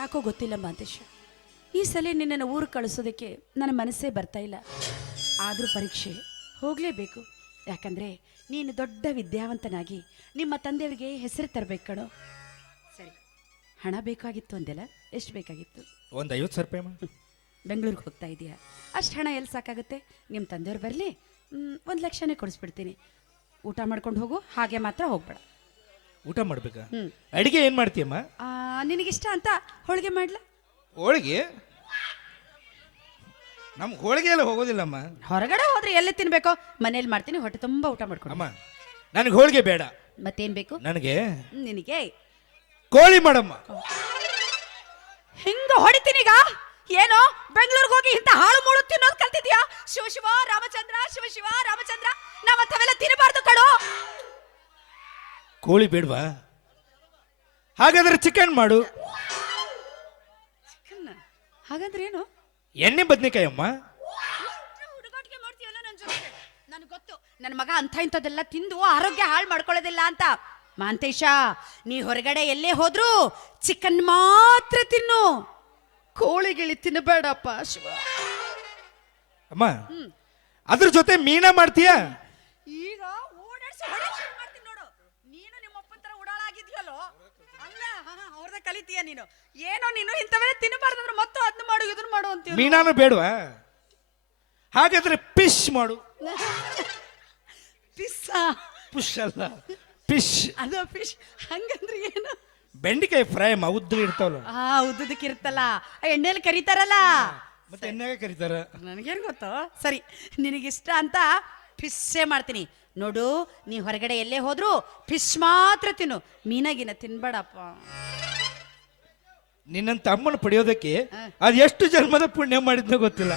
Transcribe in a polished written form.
ಯಾಕೋ ಗೊತ್ತಿಲ್ಲ ಮಾಂತೇಶ, ಈ ಸಲ ನಿನ್ನನ್ನು ಊರು ಕಳಿಸೋದಕ್ಕೆ ನನ್ನ ಮನಸ್ಸೇ ಬರ್ತಾ ಇಲ್ಲ. ಆದರೂ ಪರೀಕ್ಷೆ ಹೋಗಲೇಬೇಕು. ಯಾಕಂದರೆ ನೀನು ದೊಡ್ಡ ವಿದ್ಯಾವಂತನಾಗಿ ನಿಮ್ಮ ತಂದೆಯವರಿಗೆ ಹೆಸರು ತರಬೇಕು ಕಣೋ. ಸರಿ, ಹಣ ಬೇಕಾಗಿತ್ತು ಅಂದೆಲ್ಲ, ಎಷ್ಟು ಬೇಕಾಗಿತ್ತು? ಒಂದು 50,000 ರೂಪಾಯಿ ಅಮ್ಮ. ಬೆಂಗಳೂರಿಗೆ ಹೋಗ್ತಾ ಇದೆಯಾ? ಅಷ್ಟು ಹಣ ಎಲ್ಲಿ ಸಾಕಾಗುತ್ತೆ? ನಿಮ್ಮ ತಂದೆಯವ್ರು ಬರಲಿ, 1,00,000ನೇ ಕೊಡಿಸ್ಬಿಡ್ತೀನಿ. ಊಟ ಮಾಡ್ಕೊಂಡು ಹೋಗು, ಹಾಗೆ ಮಾತ್ರ ಹೋಗ್ಬೇಡ. ಊಟ ಮಾಡ್ಬೇಕಾ? ಅಡಿಗೆ ಏನು ಮಾಡ್ತೀಯಮ್ಮ? ನಿನಗಿಷ್ಟ ಅಂತ ಹೋಳಿಗೆ ಮಾಡ್ಲಾ? ಹೋಳಿಗೆ? ನಮ್ಗೆ ಹೋಳಿಗೆ ಎಲ್ಲ ಹೋಗೋದಿಲ್ಲಮ್ಮ. ಹೊರಗಡೆ ಹೋದ್ರೆ ಎಲ್ಲಿ ತಿನ್ಬೇಕೋ, ಮನೇಲಿ ಮಾಡ್ತೀನಿ, ಹೊಟ್ಟೆ ತುಂಬ ಊಟ ಮಾಡ್ಕೊಂಡು. ಅಮ್ಮ ನನಗೆ ಹೋಳಿಗೆ ಬೇಡ. ಮತ್ತೇನು ಬೇಕು ನನಗೆ? ನಿನಗೆ ಕೋಳಿ ಮಾಡಮ್ಮ. ಹಿಂಗ ಹೊಡಿತೀನೀಗ. ಏನೋ ಬೆಂಗಳೂರಿಗೆ ಹೋಗಿ ಇಂತ ಹಾಳು ಮೂಳು ತಿನ್ನೋದು ಕಲ್ತಿದ್ಯಾ? ಶಿವ ಶಿವ ರಾಮಚಂದ್ರ, ಶಿವ ಶಿವ ರಾಮಚಂದ್ರ, ನಾವಂತವೆಲ್ಲ ತಿನ್ನಬಾರ್ದು ಕಣೋ. ಕೋಳಿ ಬೇಡವಾ? ಹಾಗಾದ್ರೆ ಚಿಕನ್ ಮಾಡು. ಹಾಗಂದ್ರೆ ಏನು? ಎಣ್ಣೆ ಬದ್ನೆಕಾಯಿ ಅಮ್ಮ. ಹುಡುಗಾಟಿಗೆ ಮಾಡ್ತೀಯಲ್ಲ ನನ್ನ ಜೊತೆ. ನನಗೆ ಗೊತ್ತು ನನ್ನ ಮಗ ಅಂಥ ಇಂಥದ್ದೆಲ್ಲ ತಿಂದು ಆರೋಗ್ಯ ಹಾಳು ಮಾಡ್ಕೊಳ್ಳೋದಿಲ್ಲ ಅಂತ. ಮಾಂತೇಶ, ನೀ ಹೊರಗಡೆ ಎಲ್ಲೇ ಹೋದ್ರು ಚಿಕನ್ ಮಾತ್ರ ತಿನ್ನು, ಕೋಳಿಗಿಳಿ ತಿನ್ನಬೇಡಪ್ಪ ಶಿವ. ಅಮ್ಮ ಅದ್ರ ಜೊತೆ ಮೀನ ಮಾಡ್ತೀಯಾ? ಈಗ ಓಡಾಡ್ಸಿ ಮಾಡ್ತೀನಿ ನೋಡು. ನೀನು ನಿಮ್ಮ ಅಪ್ಪನ ತರ ಉಡಾಳಾಗಿದ್ಯಲ್ಲೋ, ಅಲ್ಲ ಅವ್ರದ ಕಲಿತೀಯ ನೀನು. ಏನೋ ನೀನು ಇಂಥವೆಲ್ಲ ತಿನ್ನಬಾರ್ದಂದ್ರೆ ಮತ್ತೆ ಅದನ್ನ ಮಾಡು ಇದನ್ನ ಮಾಡು ಅಂತೀವಿ. ಮೀನಾನು ಬೇಡವಾ? ಹಾಗಾದ್ರೆ ಫಿಶ್ ಮಾಡು. ಪಿಸ್ಸಾ? ಫಿಶ್ ಅಲ್ಲ, ಫಿಶ್. ಅದು ಫಿಶ್ ಹಂಗಂದ್ರೆ ಏನು? ಬೆಂಡಿಕಾಯಿ ಫ್ರೈ ಅಮ್ಮ, ಉದ್ದು ಇರ್ತಾವಲ್ಲ. ಉದ್ದದಕ್ಕೆ ಇರುತ್ತಲ್ಲ, ಎಣ್ಣೆಲಿ ಕರೀತಾರಲ್ಲ. ಮತ್ತೆ ಎಣ್ಣೆಗೆ ಕರೀತಾರ. ನನಗೇನು ಗೊತ್ತು. ಸರಿ, ನಿನಗಿಷ್ಟ ಅಂತ ಫಿಶ್ಶೇ ಮಾಡ್ತೀನಿ ನೋಡು. ನೀ ಹೊರಗಡೆ ಎಲ್ಲೇ ಹೋದ್ರು ಫಿಶ್ ಮಾತ್ರ ತಿನ್ನು, ಮೀನಾಗಿನ ತಿನ್ಬೇಡಪ್ಪ. ನಿನ್ನಂತ ಅಮ್ಮನ ಪಡೆಯೋದಕ್ಕೆ ಅದು ಎಷ್ಟು ಜನ್ಮದ ಪುಣ್ಯ ಮಾಡಿದ್ನೋ ಗೊತ್ತಿಲ್ಲ.